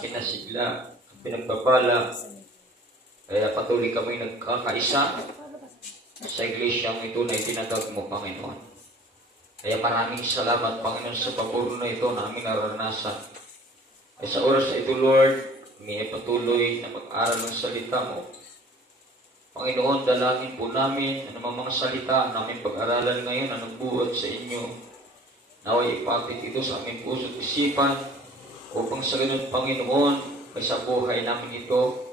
pinasigla, pinagpapala. Kaya patuloy kami nagkakaisa sa iglesyang ito na itinatag mo, Panginoon. Kaya maraming salamat, Panginoon, sa pabor na ito na aming naranasan. Kaya sa oras na ito, Lord, kami ay patuloy na mag-aral ng salita mo. Panginoon, dalangin po namin ang mga salita namin pag-aralan ngayon na nagbuhat sa inyo. Naway ipatid ito sa aming puso at isipan upang sa ganun, Panginoon, may sa buhay namin ito.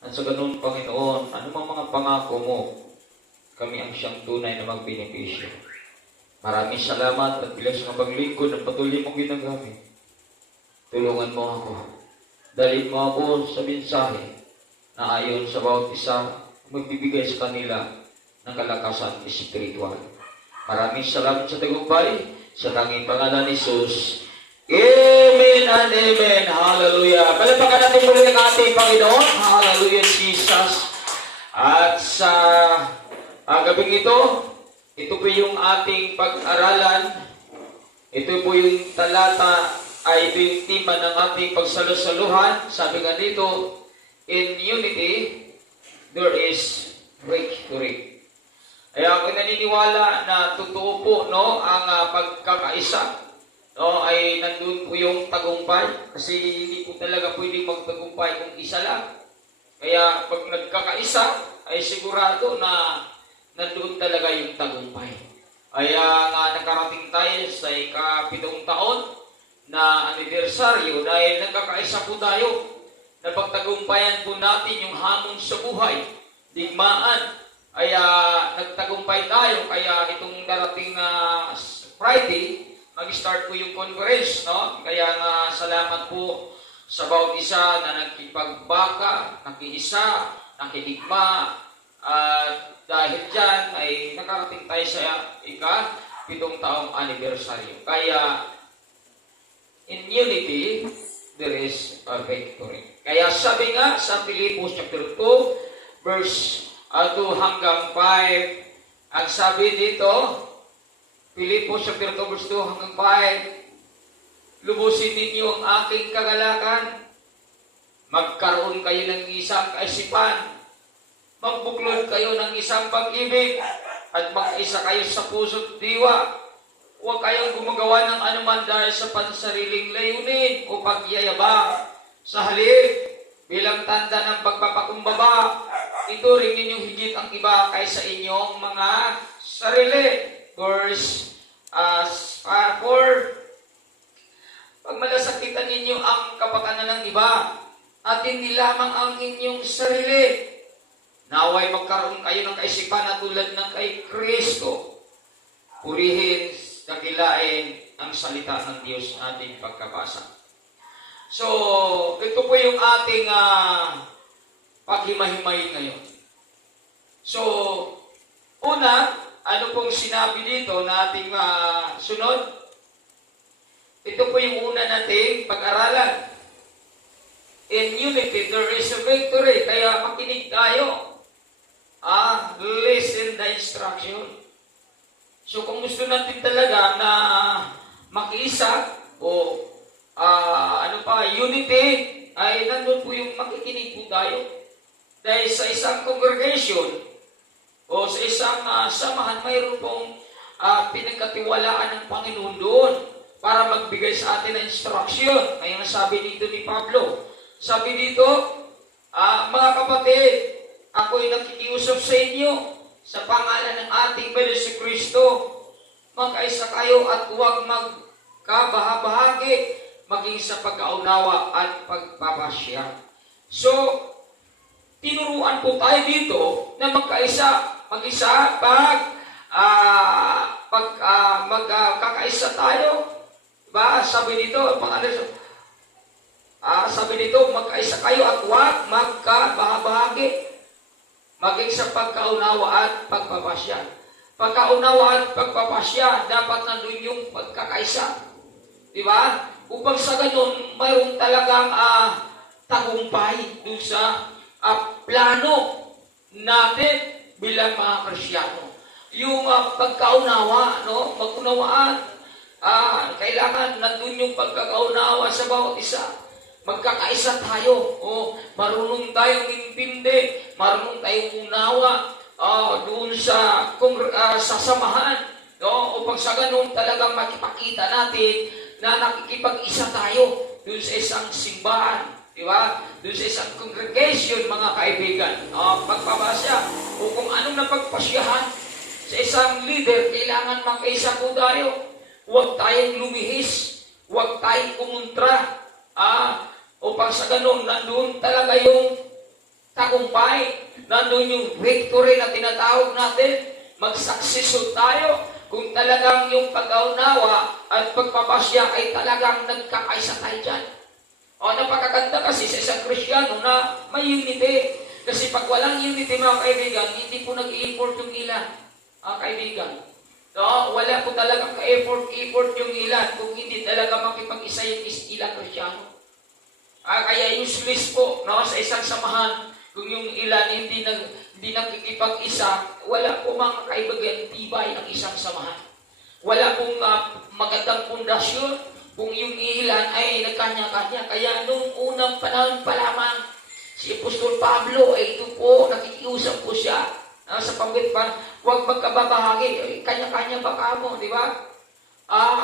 At sa ganun, Panginoon, anumang mga pangako mo, kami ang siyang tunay na magbenepisyo. Maraming salamat at bilang sa paglingkod ng patuloy mong ginagamit. Tulungan mo ako. Dalhin mo ako sa mensahe na ayon sa bawat isa magbibigay sa kanila ng kalakasan espiritual. Maraming salamat sa tagumpay sa tanging pangalan ni Jesus. Amen and amen. Hallelujah. Palapakan natin muli ng ating Panginoon. Hallelujah, Jesus. At sa gabing ito po yung ating pag-aralan. Ito po yung talata, ito yung tema ng ating pagsalusaluhan. Sabi nga dito, in unity, there is victory. Kaya ako naniniwala na totoo po ang pagkakaisa. Ay nandun po yung tagumpay. Kasi hindi po talaga pwedeng magtagumpay kung isa lang. Kaya pag nagkakaisa, ay sigurado na nandun talaga yung tagumpay. Kaya nga nakarating tayo sa ika-7 taon na anibersaryo dahil nagkakaisa po tayo. Napagtagumpayan po natin yung hamon sa buhay, digmaan. Kaya nagtagumpay tayo. Kaya itong darating Friday, mag-start po yung conference, no? Kaya nga salamat po sa bawat isa na nagkipagbaka, nakiisa, nakidigma, at dahil dyan ay nakarating tayo sa ika-7 taong anibersaryo. Kaya in unity, there is a victory. Kaya sabi nga sa Pilipos chapter 2, verse 2 hanggang 5, ang sabi dito, Pilipos chapter 2, verse 2 hanggang 5, lubusin ninyo ang aking kagalakan, magkaroon kayo ng isang kaisipan, magbuklod kayo ng isang pag-ibig, at mag-isa kayo sa puso't diwa. Huwag kayong gumagawa ng anuman dahil sa pansariling layunin o pagyayabang. Sa halip, bilang tanda ng pagpapakumbaba, ito rin ninyong higit ang iba kaysa inyong mga sarili. Verse 4, pag malasakitan ninyo ang kapakanan ng iba, at hindi lamang ang inyong sarili, naway magkaroon kayo ng kaisipan na tulad ng kay Kristo. Purihin, dakilain ang salita ng Diyos sa ating pagkabasa. So, ito po yung ating paghimay-himay ngayon. So, una, ano pong sinabi dito na ating sunod? Ito po yung una nating pag-aralan. In unity, there is a victory. Kaya makinig tayo. Listen the instruction. So kung gusto natin talaga na makiisa o unity, ay nandun po yung makikinig po tayo. Dahil sa isang congregation o sa isang samahan, mayroon pong pinagkatiwalaan ng Panginoon doon para magbigay sa atin ng instruction. Ngayon sabi dito ni Pablo, sabi dito, mga kapatid, ako'y nakikiusap sa inyo sa pangalan ng ating Panginoon Kristo, magkaisa kayo at huwag magkabahabahagi, maging sa pagkaunawa at pagpapasya. So, tinuruan po tayo dito na magkaisa, mag-isa magkakaisa tayo. Diba? Sabi dito, magkaisa kayo at huwag magkabahabahagi, maging sa pagkaunawa at pagpapasya. Pagkaunawa at pagpapasya, dapat nandun yung pagkakaisa. Diba? Upang sa ganun, mayroon talagang tagumpay dun sa plano natin bilang mga Kristyano. Yung pagkaunawa, no? Mag-unawaan, kailangan nandun yung pagkakaunawa sa bawat isa. Magkakaisa tayo. Marunong tayong intindi, marunong tayong unawa doon sa samahan. Upang sa ganun talagang makipakita natin na nakikipag-isa tayo doon sa isang simbahan. Di ba? Doon sa isang congregation, mga kaibigan. Pagpapasya o kung anong napagpasyahan sa isang leader, kailangan makaisa po tayo. Huwag tayong lumihis. Huwag tayong kumontra. Upang sa ganun, nandun talaga yung tagumpay. Nandun yung victory na tinatawag natin. Mag-successful tayo kung talagang yung pag-aunawa at pagpapasya ay talagang nagkakaisa tayo dyan. Napakaganda kasi sa isang Kristiyano na may unity. Kasi pag walang unity, mga kaibigan, hindi po nag-i-effort yung ilan. Kaibigan. Wala po talagang ka-effort yung ilan kung hindi talaga makipag-isa yung ilang Kristiyano. Kaya useless po sa isang samahan kung yung ilan hindi nakikipag-isa, wala po mga kaibigan tibay ang isang samahan. Wala pong magandang pundasyon kung yung ilan ay nagkanya-kanya. Kaya nung unang panahon pa lamang, si Apostol Pablo ay ito po, nakikiusap po siya sa pamilya, huwag magkababahagi, kanya-kanya baka mo, di ba?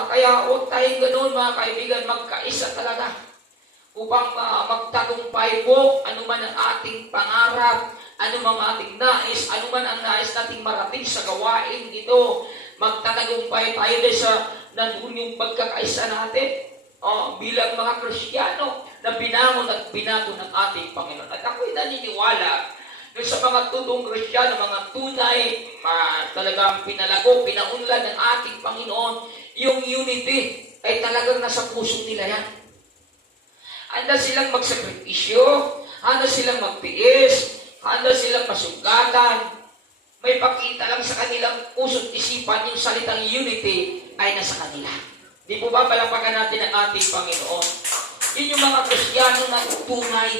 Kaya huwag tayong ganoon, mga kaibigan, magkaisa talaga upang magtagumpay po anuman ang ating pangarap, anuman ating nais, anuman ang nais nating marating sa gawain ito. Magtatagumpay tayo dahil sa nandun yung pagkakaisa natin bilang mga Kristiyano na binangon at binago ng ating Panginoon. At ako'y naniniwala sa mga tutong Kristiyano, mga tunay, talagang pinalago, pinaunlad ng ating Panginoon, yung unity ay talagang nasa puso nila yan. Handa silang magsakripisyo, handa silang magtiis, handa silang masugatan. May pakita lang sa kanilang puso't isipan yung salitang unity ay nasa kanila. Di po ba palapakan natin ang ating Panginoon? Yun yung mga Kristiyano na tunay.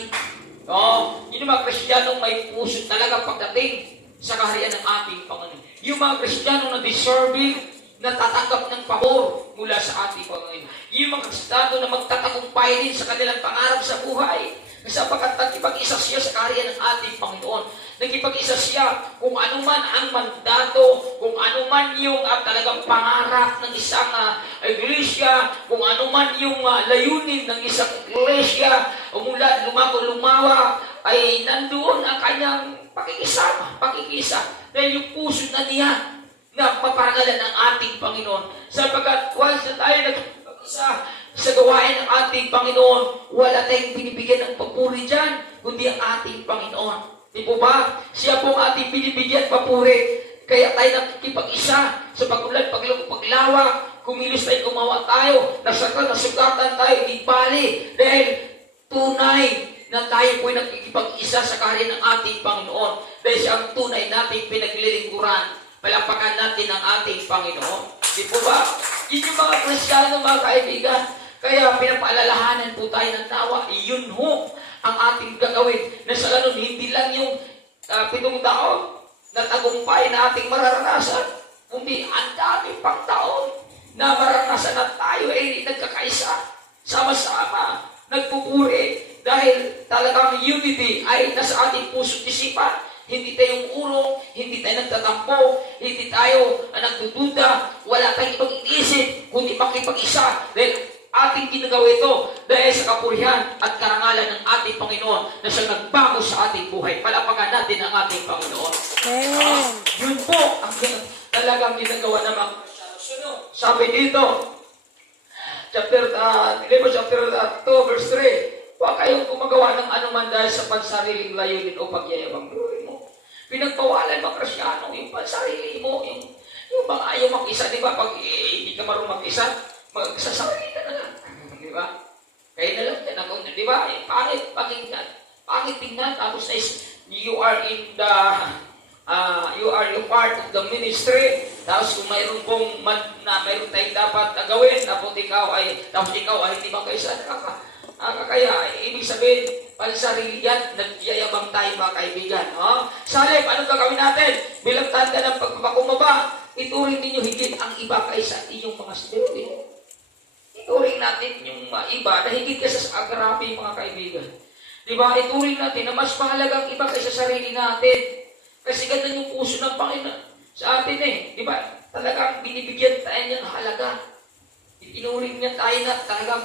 Yun yung mga Kristiyano may puso talaga pagdating sa kaharian ng ating Panginoon. Yung mga Kristiyano na deserving, na tatanggap ng pabor mula sa ating Panginoon. Yung mga Kristiyano na magtatagumpay din sa kanilang pangarap sa buhay. Sapagkat nagkipag-isa siya sa kaharian ng ating Panginoon. Nagkipag-isa siya kung anuman ang mandato, kung anuman yung talagang pangarap ng isang iglesia, kung anuman yung layunin ng isang iglesia, lumawa, ay nandoon ang kanyang pakikisa. Dahil yung puso na niya na paparangalan ng ating Panginoon. Sapagkat once na tayo nagkipag-isa sa gawain ng ating Panginoon, wala tayong binibigyan ng papuri dyan, kundi ang ating Panginoon. Di po ba? Siya po ang ating binibigyan papuri. Kaya tayo nakikipag-isa sa pagulad, paglawak, kumilos tayo, gumawa tayo, nasugatan tayo, di bali. Dahil tunay na tayo po'y nakikipag-isa sa kaharian ng ating Panginoon. Dahil siya ang tunay nating pinaglilingkuran. Palapakan natin ang ating Panginoon. Di po ba? Yun yung mga Kristiyano, mga kaibigan. Kaya pinapaalalahanan po tayo ng tawa. Yun ho ang ating gagawin. Na sa ganun, hindi lang yung 7 taon na tagumpay na ating mararanasan. Kundi ang dami pang taon na mararanasan na tayo ay nagkakaisa. Sama-sama. Nagpupuri. Dahil talagang unity ay nasa ating puso't isipan. Hindi tayong urong, hindi tayo nagtatampo, hindi tayo nagdududa, wala tayong ibang iniisip, kundi makipag-isa. Dahil ating ginagawa ito dahil sa kapurihan at karangalan ng ating Panginoon na siyang nagbago sa ating buhay. Palapakan natin ang ating Panginoon. Yun po ang talagang ginagawa ng mga Kristiyano. Sabi dito, chapter 2, verse 3, huwag kayong gumagawa ng anuman dahil sa pansariling layunin o pagyayabang. Pinagpawalan mga Kristiyano, yung pansarili mo, yung mga ayaw mag-isa, di ba? Pag hindi ka marunong mag-isa, magsasarili ka na lang. Di ba? Kaya na lang yan ako, di ba? Pangit pakinggan. Pangit tingnan, tapos you are in the, you are your part of the ministry, tapos kung mayroon pong, mayroon tayong dapat gawin, tapos ikaw ay hindi mag-isa, kaya, ibig sabihin, pansarili yan, nagyayabang tayo mga kaibigan. Salip, anong gagawin natin? Bilang tanda ng pagpapakumbaba, ituring ninyo higit ang iba kaysa inyong mga sitwasyon. Ituring natin yung iba na higit kaysa sa agrami, mga kaibigan. Diba? Ituring natin na mas mahalaga ang iba kaysa sarili natin. Kasi ganun yung puso ng Panginoon sa atin eh. Diba? Talagang binibigyan tayo niya ng halaga. Itinuring niya tayo na talagang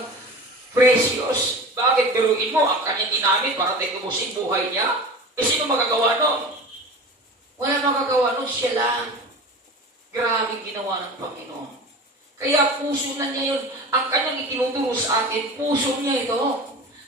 precious. Bakit? Biruin mo, ang kanyang ginamit para tayo tubusin buhay niya. Eh, sino magagawa nun? Wala magagawa nun, siya lang. Grabe ginawa ng Panginoon. Kaya puso na niya yun. Ang kanyang itinuturo sa atin, puso niya ito.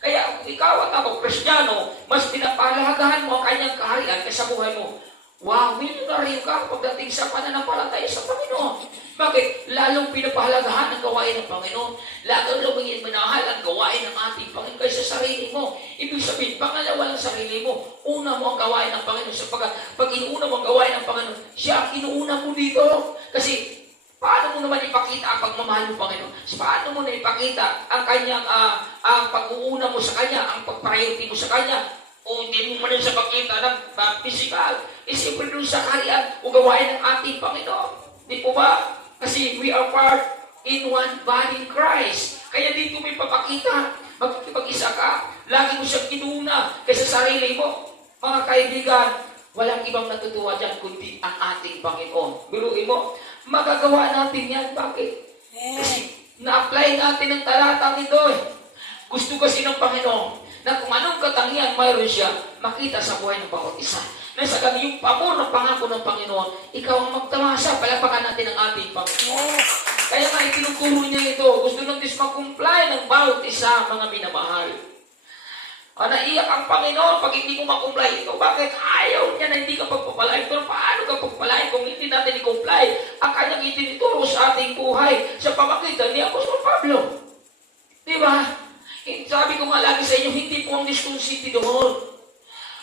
Kaya kung ikaw at ako, Kristiyano, mas pinapahalagahan mo ang kanyang kaharian kaysa buhay mo. Wow, milyonaryo ka pagdating sa pananampalataya sa Panginoon. Bakit? Lalong pinapahalagahan ang gawain ng Panginoon. Lalong lumingin manahal ang gawain ng ating Panginoon kaysa sarili mo. Ibig sabihin, pangalawa lang sarili mo. Una mo ang gawain ng Panginoon. Sapagkat pag inuuna mo ang gawain ng Panginoon, siya ang inuuna mo dito. Kasi paano mo naman ipakita ang pagmamahal mo, Panginoon? Paano mo na ipakita ang kanyang ang pag-uuna mo sa Kanya, ang pag-priority mo sa Kanya? O hindi mo man sa pagkita ng physical. Siyempre doon sa kaharian o gawain ng ating Panginoon. Di po ba? Kasi we are part in one body in Christ. Kaya dito may papakita. Magkikipag-isa ka. Lagi mo siyang inuuna kaysa sarili mo. Mga kaibigan, walang ibang natutuwa dyan kundi ang ating Panginoon. Biruin mo, magagawa natin yan. Bakit? Kasi na-apply natin ang talatang ito eh. Gusto kasi ng Panginoon na kung anong katangian mayroon siya, makita sa buhay ng bawat isa. Na sa yung pamor ng pangako ng Panginoon, ikaw ang magtamasa, palapakan natin ang ating Panginoon. Kaya nga itinuturo niya ito, gusto ng Diyos mag-comply ng bawat isa, mga minamahal. Naiyak ang Panginoon pag hindi mo mag-comply ito. Bakit? Ayaw niya na hindi ka pagpapalain. Pero paano ka pagpapalain kung hindi natin i-comply ang kanyang itinuturo sa ating buhay sa pamagitan ni Apostol Pablo? Diba? Sabi ko nga lagi sa inyo, hindi po ang disconsity doon.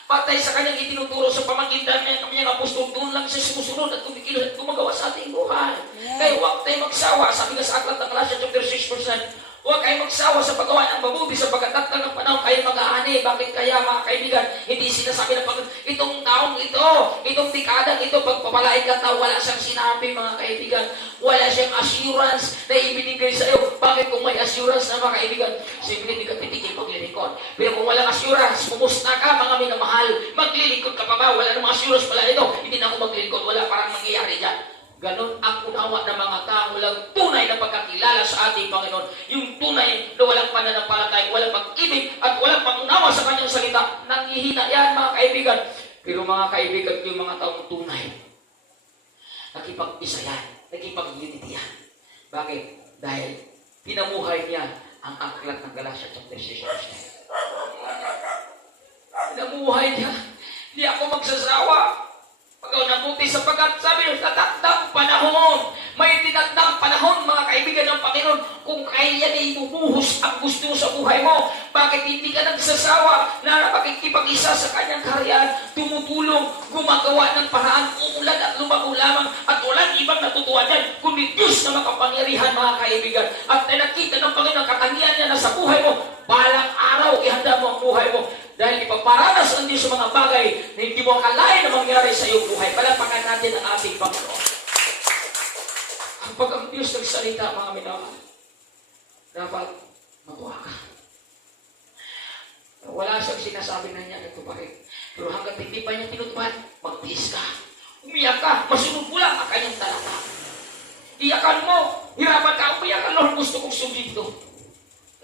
Patay sa kanyang itinuturo sa pamagitan ng kanyang apostol, doon lang siya sumusunod at kumikilos at gumagawa sa ating buhay. Kaya huwag tayo magsawa. Sabi nga sa aklat ng Galatians chapter 6%, huwag kayo magsawa sa paggawa ng mabuti sa pagkatakdang ng panahon kayo mag-aani. Bakit kaya, mga kaibigan, hindi sinasabi ng Panginoon, itong taong ito, itong dekadang ito, pagpapalain ka tao, wala siyang sinabi, mga kaibigan. Wala siyang assurance na ibinigay sa iyo. Bakit kung may assurance na, mga kaibigan? Simple, hindi ka titigil maglilingkod. Pero kung walang assurance, pumusta ka, mga minamahal. Maglilingkod ka pa ba? Wala namang assurance pala ito. Hindi na ako maglilingkod. Wala parang mangyayari dyan. Ganon ang unawa ng mga tao, walang tunay na pagkakilala sa ating Panginoon. Yung tunay na walang pananampalataya, walang pag-ibig, at walang pangunawa sa kanyang salita. Nanghihina yan, mga kaibigan. Pero mga kaibigan, yung mga taong tunay, nakipag-isa yan, nakipag-unity yan. Bakit? Dahil pinamuhay niya ang aklat ng Galatians chapter 6. Pinamuhay niya. Hindi ako magsasawa. Pagaw na buti sapagkat sabi nyo, tatakdang panahon. May tinakdang panahon, mga kaibigan ng Panginoon, kung kailan ay ibubuhos ang gusto sa buhay mo. Bakit hindi ka nagsasawa na pakikipag-isa sa kanyang kaharian, tumutulong, gumagawa ng paraan, umulan at lumago lamang, at walang ibang natutuwa dyan, kundi Diyos na makapangyarihan, mga kaibigan. At nakita ng Panginoon katangian niya na sa buhay mo, balang araw, ihanda mo ang buhay mo. Dahil ipagparanas ang Diyos sa mga bagay na hindi mo akalain na mangyari sa iyong buhay. Palapakan natin ang ating Panginoon. Kapag ang Diyos nagsalita, mga minamahal, dapat matuwa ka. Wala siyang sinasabi na niya nagtupakit. Pero hanggat hindi pa niya tinutupad, magtiis ka. Umiyak ka, masunod mo lang ang kanyang talata. Iyakan mo, hirapan ka, umiyakan, Lord, gusto kong sumito.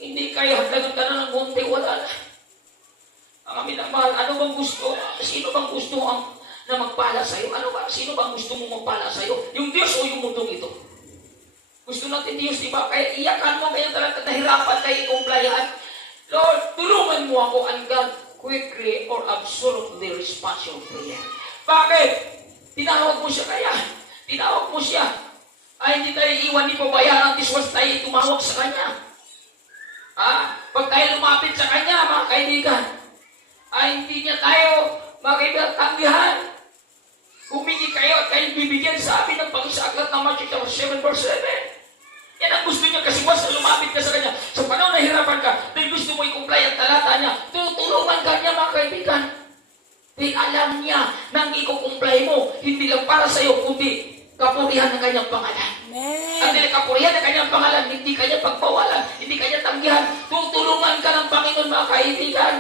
Hindi kayo hagdagan ka na ng munti, wala na. Ang minamahal, ano bang gusto? Sino bang gusto na magpala sa'yo? Ano ba? Sino bang gusto mong magpala sa'yo? Yung Diyos o yung mundong ito? Gusto natin Diyos, di ba? Kaya iyakan mo, kaya talaga nahirapan kayo i-complyan. Lord, tulungan mo ako and God quickly or absolutely response your prayer. Bakit? Tinawag mo siya kaya. Tinawag mo siya. Ay, hindi tayo iwan, di pabayaan. This was tayo tumawag sa Kanya. Pag tayo lumapit sa Kanya, mga kaibigan, ay hindi niya tayo makipagtanggihan. Humingi kayo at kayo bibigyan, sabi ng Panginoon sa aklat ng Matthew 7 verse 7. Yan ang gusto niya kasi once na lumapit ka sa Kanya, sa panahon na hirapan ka, dahil gusto mo i-comply ang talata niya, tutulungan ka niya, mga kaibigan. Dahil alam niya na ang i-comply mo, hindi lang para sa iyo, kundi kapurihan ng Kanyang pangalan. Amen. Hindi kapurihan ng kanyang pangalan, hindi kanya pagbawalan, hindi kanya tanggihan. Tutulungan ka ng Panginoon, mga kaibigan.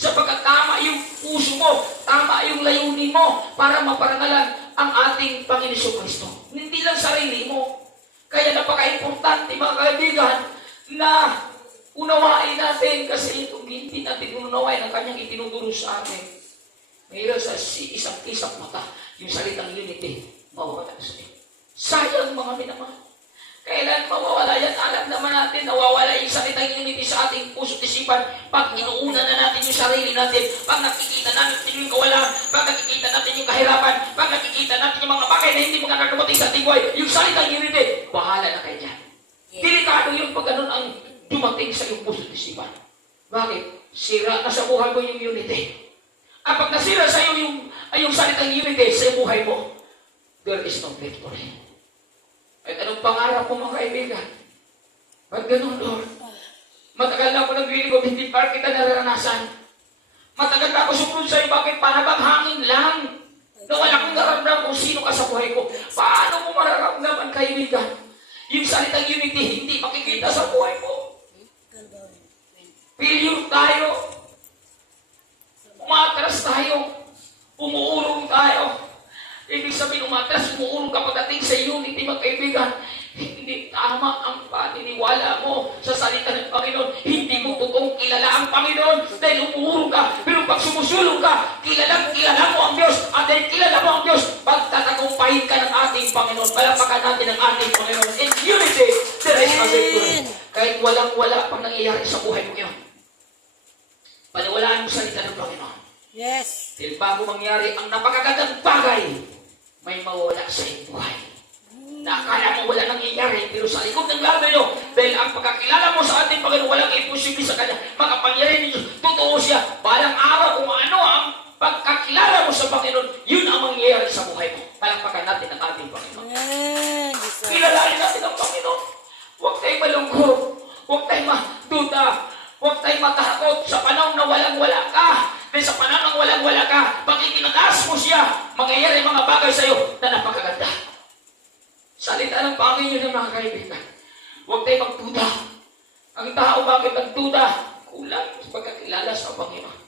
Sapagkat tama yung puso mo, tama yung layunin mo para maparangalan ang ating Panginoon Kristo. Hindi lang sarili mo. Kaya napaka-importante, mga kaibigan, na unawain natin kasi kung hindi natin unawain ang kanyang itinuturo sa atin, mayroon sa isang mata, yung salitang unity, mawawala sa iyo. Sayang, mga minamahal. Kailan mawawala yan? Alam naman natin, nawawala yung salitang unity sa ating puso't isipan pag inuuna na natin yung sarili natin, pag nakikita natin yung kawalan, pag nakikita natin yung kahirapan, pag nakikita natin yung mga bagay na hindi magkakadumating sa ating buhay, yung salitang unity, bahala na kayo dyan. Delikado yun pag ganun ang dumating sa iyong puso't isipan. Bakit? Sira na sa buhay mo yung unity. Pag nasira sa iyo yung salitang unity sa buhay mo, there is no victory. At anong pangarap mo, mga kaibigan? Ba't ganun, Lord? Matagal na ako naglilingkod, hindi pa kita nararanasan. Matagal na ako sumunod sa iyo, bakit? Para bang hangin lang? Na wala akong naramdaman kung sino ka sa buhay ko. Paano mo mararamdaman, kaibigan? Yung salitang unity, hindi makikita sa buhay mo. Failure tayo. Umatras tayo. Umuurong tayo. Ibig sabihin, umatras, umuurong ka pagdating sa unity, mga kaibigan. Hindi tama ang paniniwala mo sa salita ng Panginoon. Hindi mo totoong kilala ang Panginoon dahil umuurong ka. Pero pag sumusulong ka, kilala mo ang Diyos. At dahil kilala mo ang Diyos, pagtatagumpahin ka ng ating Panginoon. Palapakan natin ang ating Panginoon. In unity, there is a victory. Kahit walang-wala pang nangyayari sa buhay mo ngayon. Paniwalaan mo sa salita ng Panginoon. Yes. Dahil bago mangyari ang napakagandang bagay, may mawala sa iyong buhay. Na akala mo wala nangyayari, pero sa likod ng labi nyo, dahil ang pagkakilala mo sa ating Panginoon, walang imposible sa Kanya, makapangyari ninyo, totoo siya, balang araw kung ano ang pagkakilala mo sa Panginoon, yun ang mangyayari sa buhay mo. Palakpakan natin ang ating Panginoon. Kilalain natin ang Panginoon. Huwag tayong malungkot, huwag tayong maduda, huwag tayong matakot sa panahon na walang-wala ka. Dahil sa panahon ng walang-wala ka, pag itinataas mo siya, mangyayari mga bagay sa iyo na napakaganda. Salita ng Panginoon ng mga kaibigan. Huwag tayo magduda. Ang tao bakit nagduda? Kulang sa pagkakilala sa Panginoon.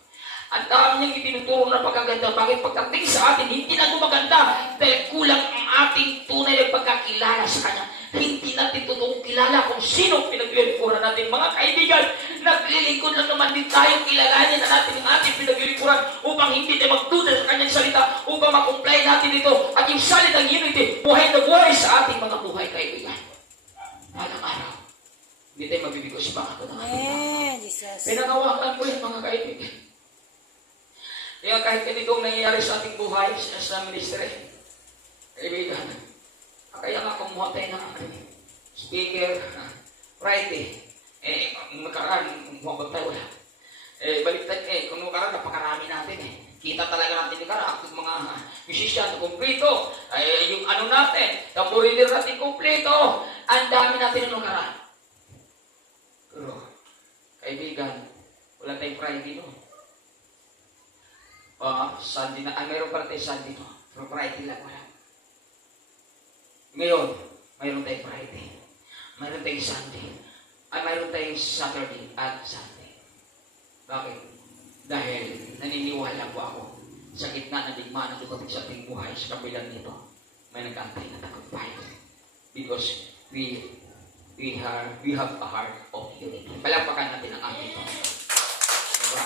Ang tao niyang itinuturo na pagkaganda. Bakit pagdating sa atin, hindi na gumaganda dahil kulang ang ating tunay na pagkakilala sa Kanya. Hindi natin totoong kilala kung sino pinaglilingkuran natin. Mga kaibigan, naglilingkod lang naman din tayo. Kilalanin na natin ang ating pinaglilingkuran upang hindi tayo magduda sa Kanyang salita, upang makumplay natin ito. At yung salitang unity, buhay na buhay sa ating mga buhay, kaibigan. Malang araw, hindi tayo mabibigo sa bangako ng ating Panginoon. Pinangawakan ko yun, mga kaibigan. Kaya kahit ganitong nangyayari sa ating buhay, sa ministry, kaibigan, kaya nga kumuha tayo ng speaker, Friday, nakaraan, kumuha ba tayo, wala. Baliktad, kung nakaraan, napakarami natin Kita talaga natin nakaraan, ang mga musician, kumpleto, yung ano natin, yung buriner natin kumpleto, ang dami natin yung nakaraan. Pero, kaibigan, wala tayong Friday, no? Sunday na, mayroon pala tayo Sunday, no? Pero Friday lang, wala. Ngayon, mayroon tayong Friday. Mayroon tayong Sunday. Mayroon tayong Saturday at Sunday. Bakit? Dahil naniniwala po ako sa gitna ng digmaan na dumating sa ating buhay, sa kabilang nito, may nag-antay na tagumpay. Because we have a heart of unity. Palapakan natin ang ating Panginoon. Diba?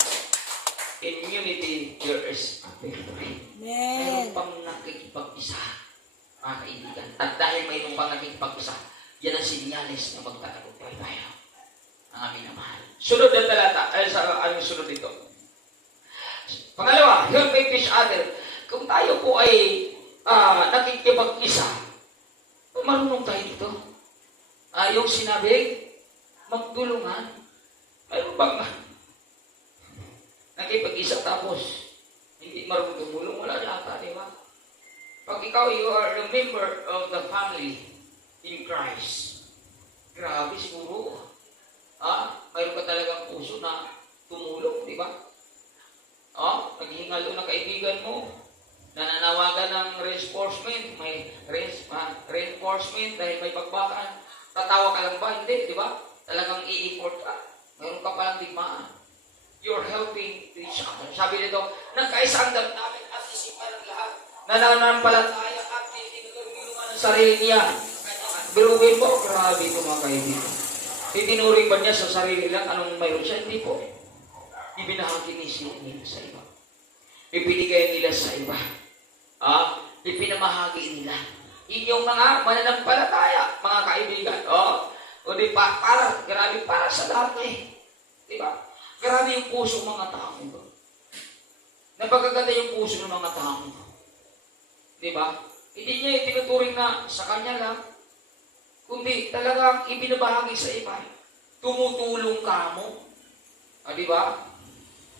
In unity, there is a victory. Mayroon pang nakikipag-isa, mga kaibigan. At dahil mayroon pang nakikipag-isa, yan ang sinyalis na magtatagumpay tayo. Ang aming mahal. Sunod na talata, anong sunod dito? Pangalawa, help each other. Kung tayo po ay nakikipag-isa, marunong tayo dito. Yung sinabi, magtulungan. Mayroon bang nakipag-isa tapos hindi marunong tumulong? Wala yata, di ba? Pag ikaw, you are a member of the family in Christ, grabe siguro. Mayroon ka talagang puso na tumulong, di ba? Naghihingalo ng kaibigan mo. nananawagan ng reinforcement, may reinforcement dahil may pagbakan. Tatawa ka lang ba? Hindi, di ba? Talagang i-effort ka. Meron ka palang digmaan. You're helping each other. Sabi nito, nagkaisa ang damdamin at isipan ng lahat. Nananampalataya at tinutulungan ng sarili niya. Biruin mo, grabe ito mga kaibigan. Itinuring ba niya sa sarili lang anong mayroon siya? Hindi po. Ibinahagi niya sa iba. Ibinigay nila sa iba. Ipinamahagi nila. Inyong mga mananampalataya, mga kaibigan. O di pa, grabe para sa lahat eh. Di ba? Grabe yung puso ng mga tao. Napagaganda yung puso ng mga tao. Di ba? Hindi niya itinuturing na sa kanya lang, kundi talagang ibinabahagi sa iba. Tumutulong ka mo. Di ba?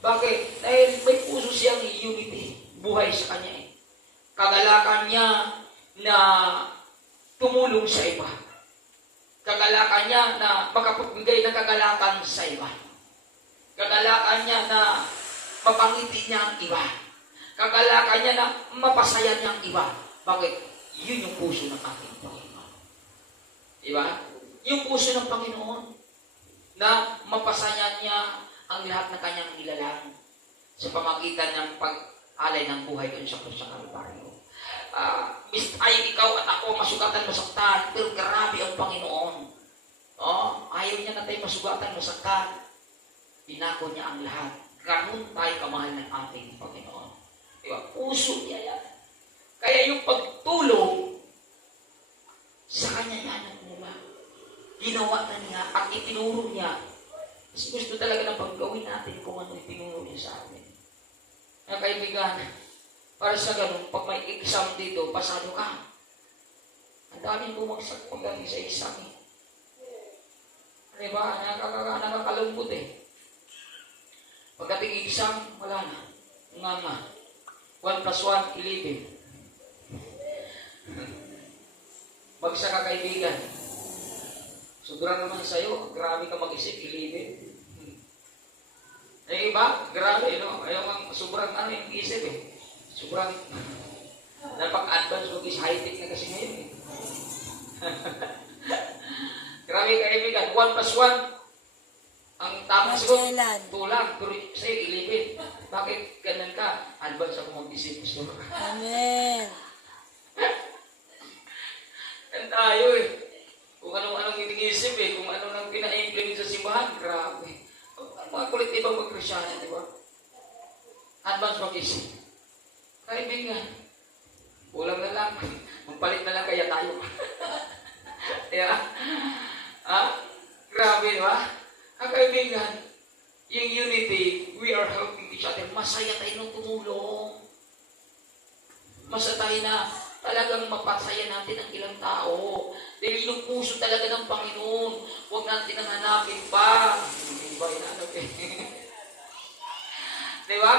Bakit? Dahil may puso siyang unity. Buhay sa kanya eh. Kagalakan niya na tumulong sa iba. Kagalakan niya na makapagbigay ng kagalakan sa iba. Kagalakan niya na mapangiti niya ang iba. Kagalakan niya na mapasaya niya ang iba. Bakit? Yun yung puso ng ating Panginoon. Diba? Yung puso ng Panginoon na mapasaya niya ang lahat ng kanyang nilalang sa pamagitan ng pag-alay ng buhay doon sa krus sa Kalbaryo. Ayaw ikaw at ako masugatan, masaktan, pero grabe ang Panginoon. Ayaw niya na tayo masugatan, masaktan. Pinako niya ang lahat. Ganun tayo kamahal ng ating Panginoon. Diba? Puso niya yan. Kaya yung pagtulong sa kanya niya nagmula. Ginawa na niya at itinuro niya. Kasi gusto talaga ng paggawin natin kung ano itinuro niya sa atin. Kaya kaibigan, para sa ganun, pag may exam dito, pasado ka. Ang daming bumagsak pagdating sa exam eh. Diba? Nakakalungkot eh. Pagdating exam, wala na. Nga. 1 plus 1, 11. Bagsak ka kaibigan. Sobrang naman sa'yo, grabe ka mag-isip, 11. Eh iba, grabe, no? Ayaw sobrang yung isip eh. Sobrang napag-advance mag-is high-tech na kasi ngayon eh. Grabe kaibigan, 1 plus 1. Ang tamang sagot, 2 lang. Pero sa'yo, 11. Bakit ganun ka? Advance ako mag-isip. Amen. Yan tayo eh. Kung anong iniisip eh. Kung anong pina-implement sa simbahan, grabe. Ang mga kulit ibang mag-Krisyano, di ba? Advance mag-isip. Kaibigan, kulang na lang. Magpalit na lang kaya tayo. Yeah. Grabe, di ba? Ang kaibigan, yung unity, we are helping each other. Masaya tayo nung tumulong. Masaya tayo na talagang mapasaya natin ang ilang tao. Dahil yung puso talaga ng Panginoon. Huwag natin ang hanapin pa. Hindi ba hinanap eh? Di ba?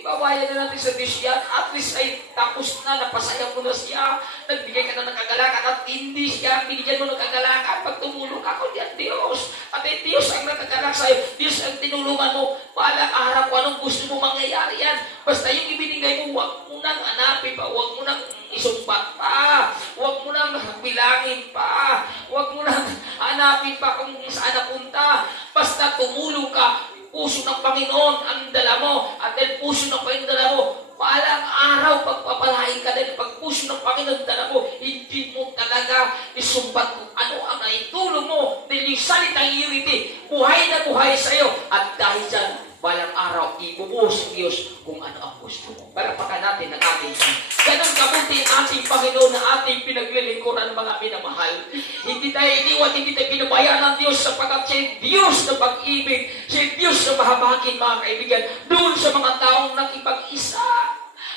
Ibabayan na natin sa Diyos yan. At least ay tapos na, napasaya mo na siya. Nagbigay ka na ng kagalakan at hindi siya binigyan mo ng kagalakan pag tumulong ka kundi ang Diyos. At ay Diyos ang nakagalak sa'yo. Diyos ang tinulungan mo. Palang araw ko anong gusto mo mangyayari yan. Basta yung ibinigay mo, huwag mo nang hanapin pa. Huwag mo nang isumpat pa. Huwag mo nang bilangin pa. Huwag mo nang hanapin pa kung saan napunta. Basta tumulong ka. Puso ng Panginoon ang dala mo. At dahil puso ng Panginoon dala mo, palang araw pagpapalain ka dahil pag puso ng Panginoon dala mo, hindi mo talaga isumbat kung ano ang naitulong mo. Dahil yung salitang unity, buhay na buhay sa iyo. At dahil dyan, balang araw, ibubuhos ng Diyos kung ano ang gusto mo. Palapakan natin ang ating ganun kabuti ang ating Panginoon na ating pinaglilingkuran mga minamahal. Hindi tayo iniwan, hindi tayo pinabayaan ng Diyos sapagkat siya Diyos na pag-ibig, siya Diyos na mahabagin mga kaibigan, doon sa mga taong nakipag-isa.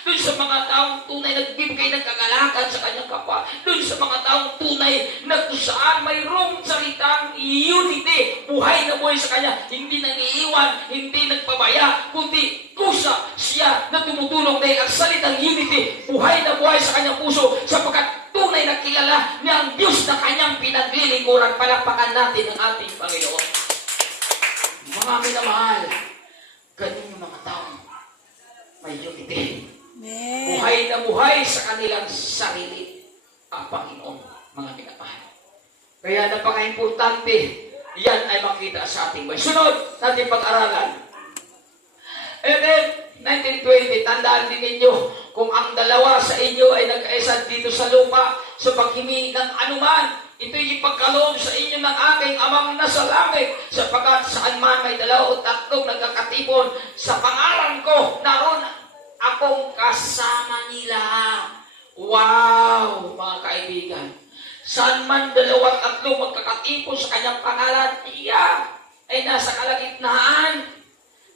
Doon sa mga taong tunay nagbibigay ng kagalakan sa kanyang kapwa. Doon sa mga taong tunay na kung saan mayroong salitang unity, buhay na buhay sa kanya, hindi nangiiwan, hindi nagpabaya, kundi kusa siya na tumutulong dahil ang salitang unity, buhay na buhay sa kanyang puso, sapagkat tunay na kilala niya ang Diyos na kanyang pinaglilingkuran. Palakpakan natin ang ating Panginoon. Mga minamahal, ganun yung mga taong may unity. Amen. nabuhay sa kanilang sarili. Ang Panginoon, mga minamahal. Kaya napaka-importante, yan ay makita sa ating buhay. Sunod, natin pag-aralan. And then, 1920, tandaan din ninyo, kung ang dalawa sa inyo ay nagkaisa dito sa lupa, sa paghingi ng anuman, ito'y ipagkaloob sa inyo ng aking amang nasa langit, sapagkat saan man may 2 o 3 nagkakatipon sa pangalan ko, naroon akong kasama nila. Wow, mga kaibigan. Saan man 2 at 3 magkakatipon sa kanyang pangalan, iya ay nasa kalagitnaan.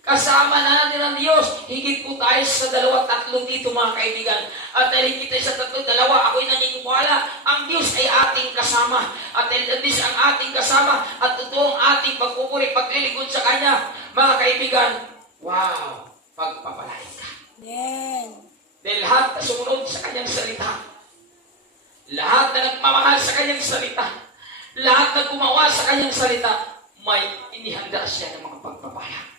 Kasama na natin ang Diyos. Higit po tayo sa 2 at 3 dito, mga kaibigan. At dahil higit tayo sa 3, 2, ako'y naniniwala. Ang Diyos ay ating kasama. At dahil ang Diyos ang ating kasama, at totoo ang ating pagpupuri, paglilingkod sa Kanya, mga kaibigan, wow, pagpapalain ka. Amen. Dahil lahat na sumunod sa Kanyang salita, lahat na nagmamahal sa Kanyang salita, lahat na gumawa sa Kanyang salita, may inihanda siya ng mga pagpapala.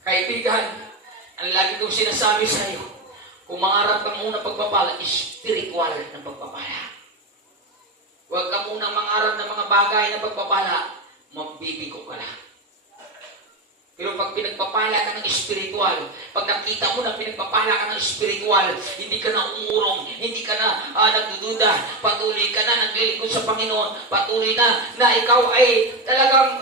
Kaibigan, ang lagi kong sinasabi sa iyo, kung mangarap ka muna pagpapala, spiritual na pagpapala. Huwag ka muna mangarap ng mga bagay na pagpapala, magbibigo ka lang. Pero pag pinagpapala ka ng spiritual, pag nakita mo na pinagpapala ka ng spiritual, hindi ka na umurong, hindi ka na nagdududa, patuloy ka na naglilingkod sa Panginoon, patuloy na ikaw ay talagang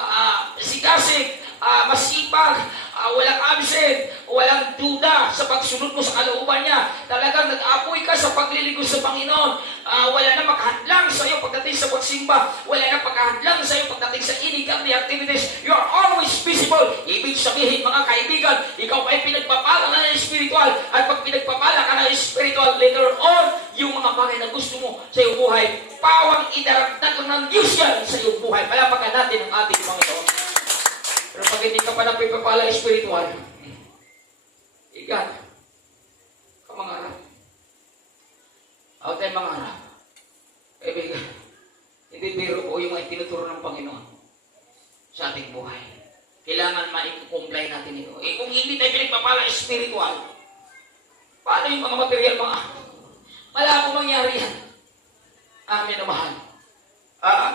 sigasig, masipag, walang absent, walang duda sa pagsunod mo sa kalooban niya. Talagang nag-apoy ka sa paglilingkod sa Panginoon. Wala na makahadlang sa iyo pagdating sa pagsimba. Wala na makahadlang sa iyo pagdating sa inigang activities. You are always visible. Ibig sabihin, mga kaibigan, ikaw ay pinagpapala na ng spiritual. At pag pinagpapala ka ng spiritual, later on, yung mga bagay na gusto mo sa iyong buhay, pawang idaragdag ng Diyos yan sa iyong buhay. Palapakan natin ang ating Panginoon. Pero pag hindi ka pa napipapala spiritual, ikan, kamangarap. Ako tayo mangarap. Kaibigan, hindi biro po yung mga tinuturo ng Panginoon sa ating buhay. Kailangan ma-comply natin ito. Kung hindi tayo pinagpapala spiritual, paano yung mga material mga? Wala akong mangyari yan. Amin na mahal.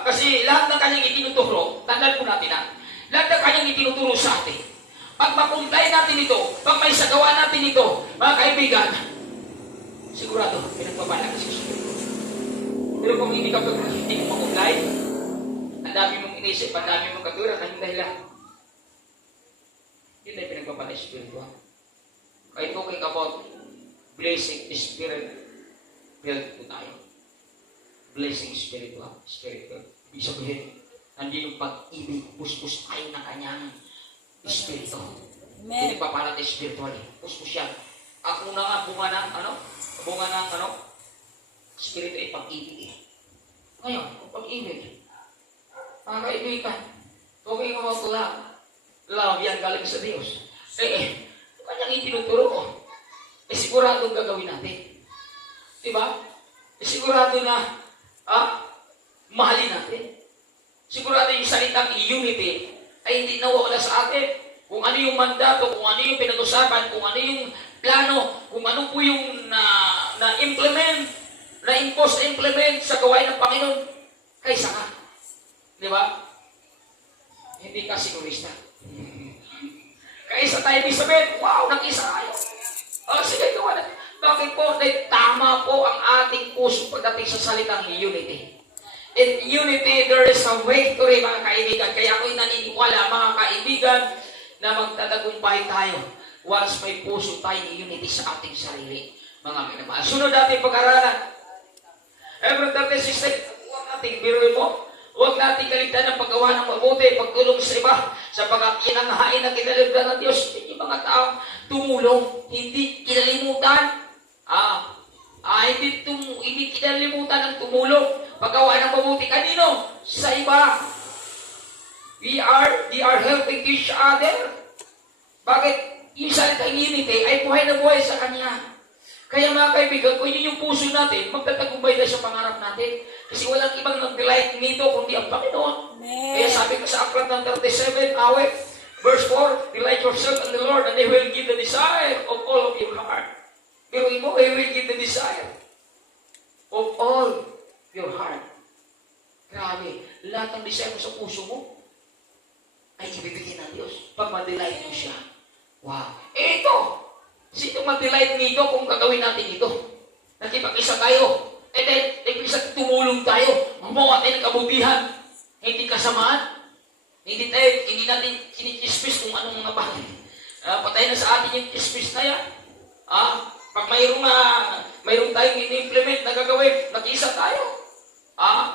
Kasi lahat ng kanyang itinuturo, tandaan po natin lahat ng kanyang itinuturo sa atin. Pag makumply natin ito, pag may sagawa natin ito, mga kaibigan, sigurado, pinagpapala ka sa Espiritu. Pero kung hindi mo makumply, ang dami mong inisip, ang dami mong katulad, anong dahilan? Yun ay pinagpapala sa Espiritu. Kaya talking about blessing the Spirit, build po tayo. Blessing spiritual. Ibig sabihin, nandito pag-ibig, puspus tayo ng kanyang Espiritu. Amen. Pinagpapala tayo spiritual. Puspus yan. Ako na nga, bunga ng Espiritu ay pag-ibig. Ngayon, pag-ibig. Mga kaibigan, talking about love. Love yan galing sa Diyos. Kanyang itinuturo ko. Siguradong gagawin natin. Diba? Sigurado na mahalin natin. Sigurado yung salitang unity ay hindi nawawala sa atin. Kung ano yung mandato, kung ano yung pinag-usapan, kung ano yung plano, kung ano po yung na-implement, na-implement sa gawain ng Panginoon, kaysa ka. Di ba? Hindi ka sigurista. Kaysa tayo, ibig sabihin, wow, nag-isa kayo. Sige, gawa na. Bakit po? Dahil tama po ang ating puso pagdating sa salitang unity. In unity, there is a victory, mga kaibigan. Kaya ako'y naniniwala, mga kaibigan, na magtatagumpay tayo once may puso tayo ng unity sa ating sarili. Mga minamahal. Sunod natin pag-aralan. Every 36, huwag natin biruin mo. Huwag natin kaligtan ng paggawa ng mabuti, pagtulong sa iba, sapagkat yan ang hain na kinalibdan ng Diyos. Yung mga taong tumulong, hindi kinalimutan. Hindi kinalimutan ng tumulong, paggawa ng mabuti. Kanino? Sa iba. They are helping each other. Bakit? Yung salitang unity ay buhay na buhay sa Kanya. Kaya mga kaibigan, kung yun yung puso natin, magtatagumpay na sa pangarap natin. Kasi walang ibang nag-delight nito kundi ang Panginoon. Amen. Kaya sabi ko sa aklat ng 37, verse 4, delight yourself in the Lord and He will give the desire of all of your heart. Pero imo, I will give the desire of all your heart. Grabe, lahat ng desire mo sa puso mo ay ibibigay ng Diyos pag ma-delight mo siya. Wow. Ito, sino ma-delight nito kung gagawin natin ito? Nakipag-isa tayo. And then, nag-isa tumulong tayo. Gumawa tayo ng kabutihan. Hindi kasamaan. Hindi natin kinikismis kung anong mga bagay. Patay na sa atin yung kismis na yan. Pag mayroong tayong ini-implement na gagawin, nag-isa tayo.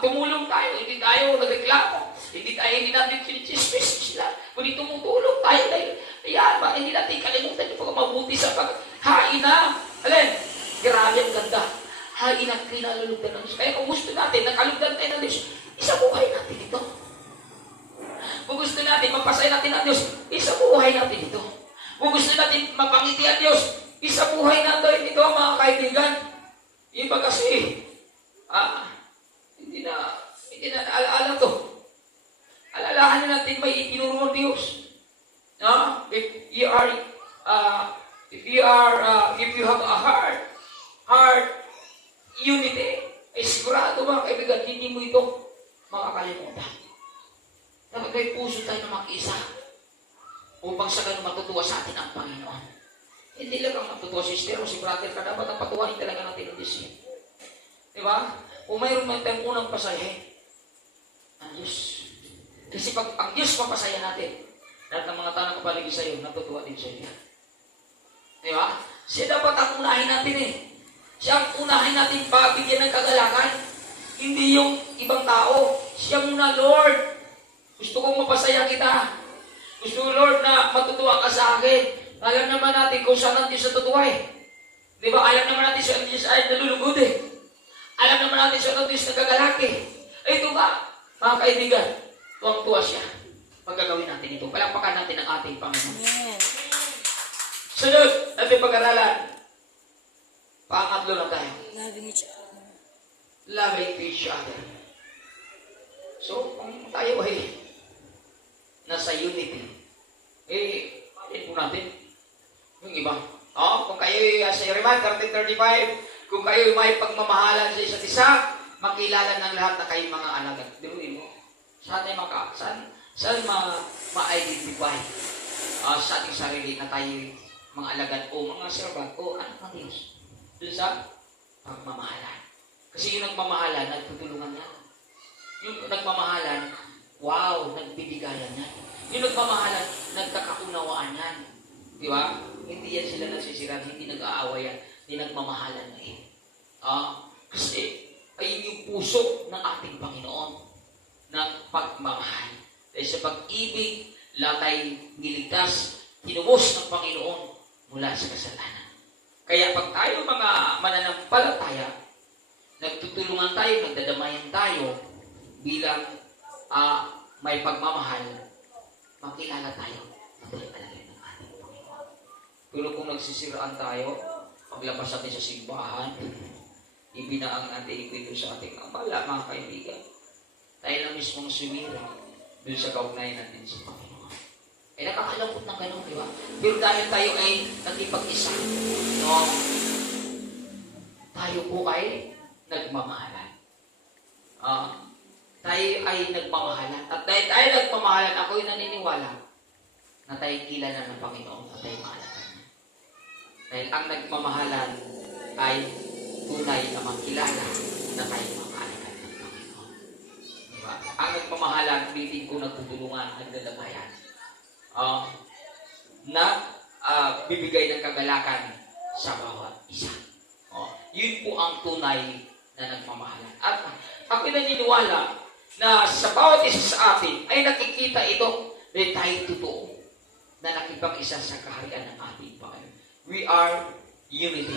Tumulong tayo, hindi tayo nagreklamo. Hindi natin kinikismis sila. Kundi tumutulong tayo dahil, hindi natin kalimutan yung pagmabuti sa paghain na. Alin? Grabe ang ganda. Hain ang kinalulugdan ng Diyos. Kaya kung gusto natin, nakalugdan tayo ng Diyos, isabuhay natin ito. Kung gusto natin, mapasaya natin ang Diyos, isabuhay natin ito. Kung gusto natin mapangiti ang Diyos, isabuhay natin ito, mga kaibigan. Iba kasi, hindi na alaala to. Alalahanin natin may itinuro ng Diyos. If you have a heart unity, ay sigurado mga kaibigan, hindi mo ito makakalimutan. Dapat may puso tayo na mag-isa upang sa ganun matutuwa sa atin ang Panginoon. Hindi lang ang matutuwa sister o si brother ka, dapat ang patuwain talaga natin ang Diyos. Diba? Kung mayroon man tayong unang pasayahin, ang Diyos. Kasi pag ang Diyos papasaya natin, lahat ng mga tanang kapaligid sa iyo, natutuwa din sa iyo. Diba? Siya dapat ang unahin natin eh. Siya ang unahin natin pagbigyan ng kagalakan. Hindi yung ibang tao. Siya muna, Lord. Gusto kong mapasaya kita. Gusto ko, Lord, na matutuwa ka sa akin. Alam naman natin kung saan ang Diyos natutuwa eh. Di ba? Alam naman natin saan ang Diyos ay nalulugod eh. Alam naman natin saan ang Diyos nagagalak eh. Ito ba, mga kaibigan, tuwang-tuwa siya. Pagkagawin natin ito. Palampakan natin ang ating Panginoon. Amen. Sunod, natin pag-aralan. Pangatlo na tayo. Loving each other. Loving each other. So, kung tayo ay nasa unity, alin po natin yung iba. Kung kayo sa Jeremiah 13:35, kung kayo may pagmamahalan sa isa't isa, makilala ng lahat na kayong mga alagad. Dibuin mo, saan ma-identify sa ating sarili na tayo mga alagad o mga servant o anak ng Diyos. Doon sa pagmamahalan. Kasi yung nagmamahalan, nagtutulungan yan. Yung nagmamahalan, wow, nagbibigayan yan. Yung nagmamahalan, nagkakaunawaan yan. Di ba? Hindi yan sila nagsisirang, hindi nag-aaway yan, hindi nagmamahalan na yan. Kasi, ay yung puso ng ating Panginoon ng pagmamahal. Dahil sa pag-ibig, lahat ay niligtas, tinubos ng Panginoon mula sa kasalanan. Kaya pag tayo mga mananampalataya, nagtutulungan tayo, nagdadamayan tayo bilang may pagmamahal, makilala tayo na tayo alagad ng ating Panginoon. Pero kung nagsisiraan tayo, paglabas natin sa simbahan, ibinaang natin ito sa ating amala, mga kaibigan. Tayo na mismong sumira dun sa kaugnayan natin sa Panginoon. Nakakalungkot ng gano'n, di ba? Pero dahil tayo ay nagipag-isa, no? Tayo po ay nagmamahalan. Tayo ay nagmamahalan. At dahil tayo nagmamahalan, ako'y naniniwala na tayo kilala ng Panginoon at tayo mahalakan niya. Dahil ang nagmamahalan ay tunay na makilala na tayo mahalakan ng Panginoon. Diba? Ang nagmamahalan, hindi ko nagtutulungan, nagdadamayan. Bibigay ng kagalakan sa bawat isa. Yun po ang tunay na nagmamahalan. At ako'y naniniwala na sa bawat isa sa atin ay nakikita ito dahil tayo totoo na nakipag-isa sa kaharian ng ating Panginoon. We are unity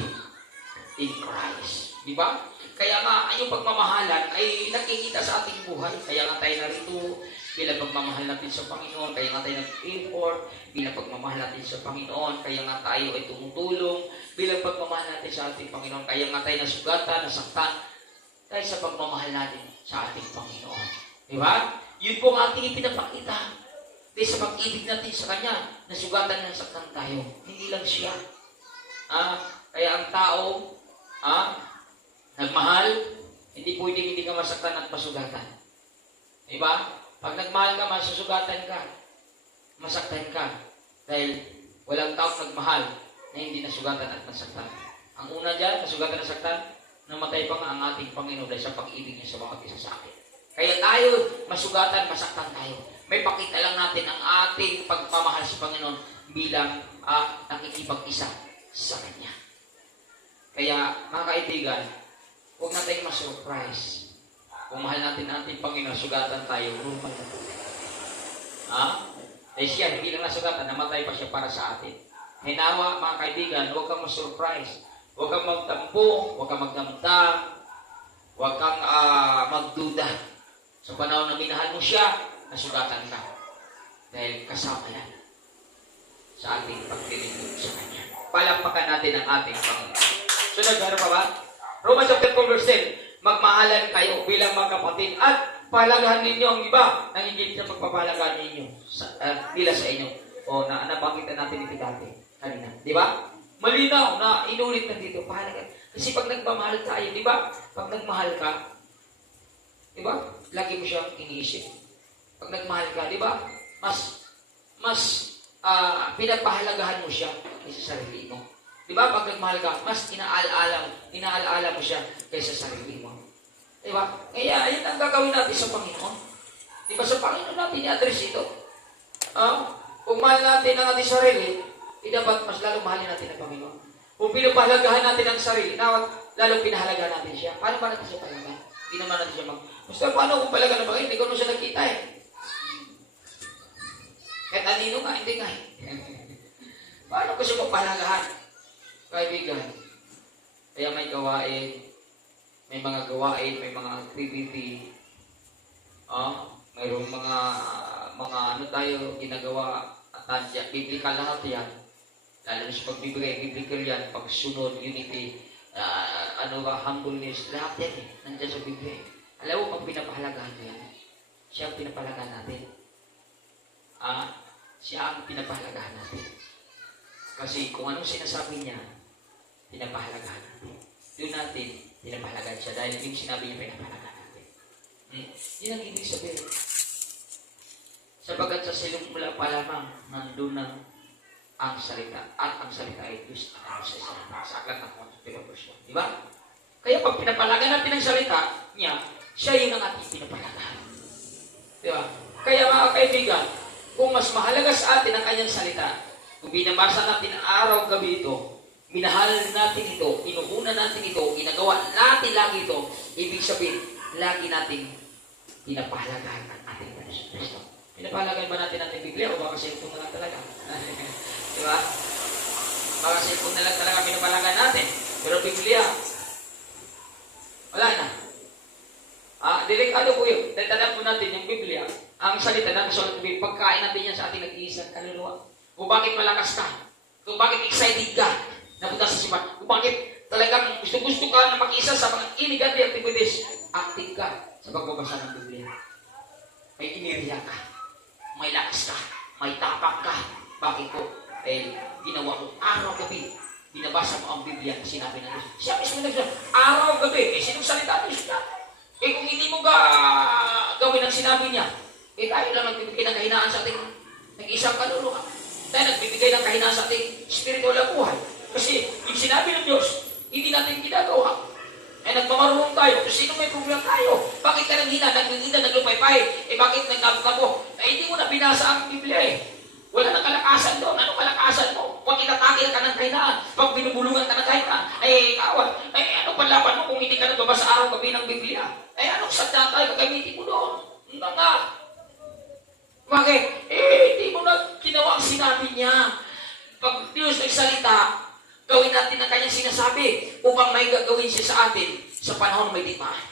in Christ. Di ba? Kaya nga, yung pagmamahalan ay nakikita sa ating buhay. Kaya nga tayo narito bilang pagmamahal natin sa Panginoon, kaya nga tayo nag-effort bilang pagmamahal natin sa Panginoon, kaya nga tayo ay tumutulong bilang pagmamahal natin sa ating Panginoon, kaya nga tayo nasugatan, nasaktan dahil sa pagmamahal natin sa ating Panginoon. Di ba? Yun po ang ating ipinapakita. Dahil sa pag-ibig natin sa Kanya, nasugatan, nasaktan tayo. Hindi lang siya. Kaya ang tao, nagmahal, hindi pwedeng hindi ka masaktan at masugatan. Diba? Pag nagmahal ka, masusugatan ka. Masaktan ka. Dahil walang taong nagmahal na hindi nasugatan at nasaktan. Ang una dyan, nasugatan at nasaktan, namatay pa nga ang ating Panginoon dahil sa pag-ibig niya sa bawat isa sa atin. Kaya tayo, masugatan, masaktan tayo. May pakita lang natin ang ating pagmamahal sa Panginoon bilang nakikipag-isa sa Kanya. Kaya, mga kaibigan, huwag natin ma-surprise. Kung mahal natin ang ating Panginoon, sugatan tayo, normal na po. Eh siya, hindi lang nasugatan, namatay pa siya para sa atin. Hinawa, mga kaibigan, huwag kang ma-surprise. Huwag kang magtampo, huwag kang magdamdam, huwag kang magduda. Sa panahon na minahal mo siya, nasugatan ka. Dahil kasama yan sa ating pagpilingkod sa Kanya. Palampakan natin ang ating Panginoon. Sunod, ano pa ba? Romans chapter 4 verse 10, magmahalan kayo bilang magkapatid at palagahan ninyo ang iba nang higit sa pagpapalagahan ninyo nila sa inyo. O nabanggit na natin ito dati kanina. Di ba? Malinaw na inulit na dito. Pahalagan. Kasi pag nagmamahal tayo, di ba? Pag nagmahal ka, di ba? Lagi mo siyang iniisip. Pag nagmahal ka, di ba? Mas pinapahalagahan mo siya kaysa sarili mo. Di ba? Pag nagmahal ka, mas inaalaala mo siya kaysa sarili mo. Di ba? Kaya, ayun ang gagawin natin sa Panginoon. Di ba? Sa Panginoon natin i-address ito. Kung mahal natin ang ating sarili, dapat mas lalo mahalin natin ang Panginoon. Kung pinapahalagahan natin ang sarili, lalo pinahalagahan natin siya. Paano ba natin siya palagahan? Hindi naman natin siya Basta paano kung palagahan na hindi ko naman siya nakita eh. Kahit anino nga, hindi nga eh. Paano ko siya magpahalagahan? Kaibigan, kaya may gawain, may mga gawain, may mga activity, mayroong mga ano tayo ginagawa at tadya, biblical lahat yan. Lalo na sa pagbibigay, biblical yan, pagsunod, unity, humbleness, lahat yan eh, nandiyan sa Biblia. Alam mo, pag pinapahalagahan mo yan, siya ang pinapahalagahan natin. Siya ang pinapahalagahan natin. Kasi kung anong sinasabi niya, pinapahalagahan natin. Doon natin, pinapahalagahan siya dahil yung sinabi niya, pinapahalagahan natin. Yan ang ibig sabihin. Sapagat sa silong mula pa lamang, nandun ang salita. At ang salita ay Diyos at ang salita. Sa aklat ng Pinaposyon. Di ba? Kaya pag pinapalagahan natin ang salita niya, siya yun ang ating pinapalagahan. Di ba? Kaya mga kaibigan, kung mas mahalaga sa atin ang kanyang salita, kung binabasa natin araw-gabi ito, minahal natin ito, inuuna natin ito, ginagawa natin lagi ito, ibig sabihin, lagi nating pinapahalagahan ang ating Kristo. Pinapahalagahan ba natin ang Biblia o baka cellphone na lang talaga? Diba? Baka cellphone na lang talaga pinapahalagahan natin. Pero Biblia, wala na. Delikado po yun. Tandaan po natin yung Biblia, ang salita na nasulat ng Biblia, pagkain natin yan sa ating nag-iisang kaluluwa. Kung bakit malakas ka, kung bakit excited ka, napunta sa simbahan, kung bakit talagang gusto-gusto ka na mag-isa sa mga iniganti activities, active ka sa pagbabasa ng Biblia. May iniriya ka, may lakas ka, may tapak ka. Bakit po? Ginawa mo araw-gabi, binabasa mo ang Biblia na sinabi ng Diyos. Siya mismo nagsasabi, araw-gabi, sinong salita Diyos ka? Kung hindi mo gawin ang sinabi niya, tayo lang nagbibigay ng kahinaan sa ating nag-isang kaluluwa. Tayo nagbibigay ng kahinaan sa ating spiritual na buhay. Kasi yung sinabi ng Diyos, hindi natin ginagawa. Nagmamarunong tayo. Kasi sino may problema tayo? Bakit ka nang hina, nagbibigay, naglupay-pay? Bakit nagkabo-kabo? Hindi mo na binasa ang Biblia eh. Wala nang kalakasan doon. Ano kalakasan mo? Pag itatake ka ng kahinaan, pag binubulungan ka ng kahinaan, kawan. Ano panlaban mo kung hindi ka nagbabasa araw-gabi ng Biblia? Anong sadya tayo gagamitin mo doon? Nga. Bakit? Hindi mo na ginawa ang sinabi niya. Pag Diyos nagsalita, gawin natin ang kanyang sinasabi upang may gagawin siya sa atin sa panahon may digmaan.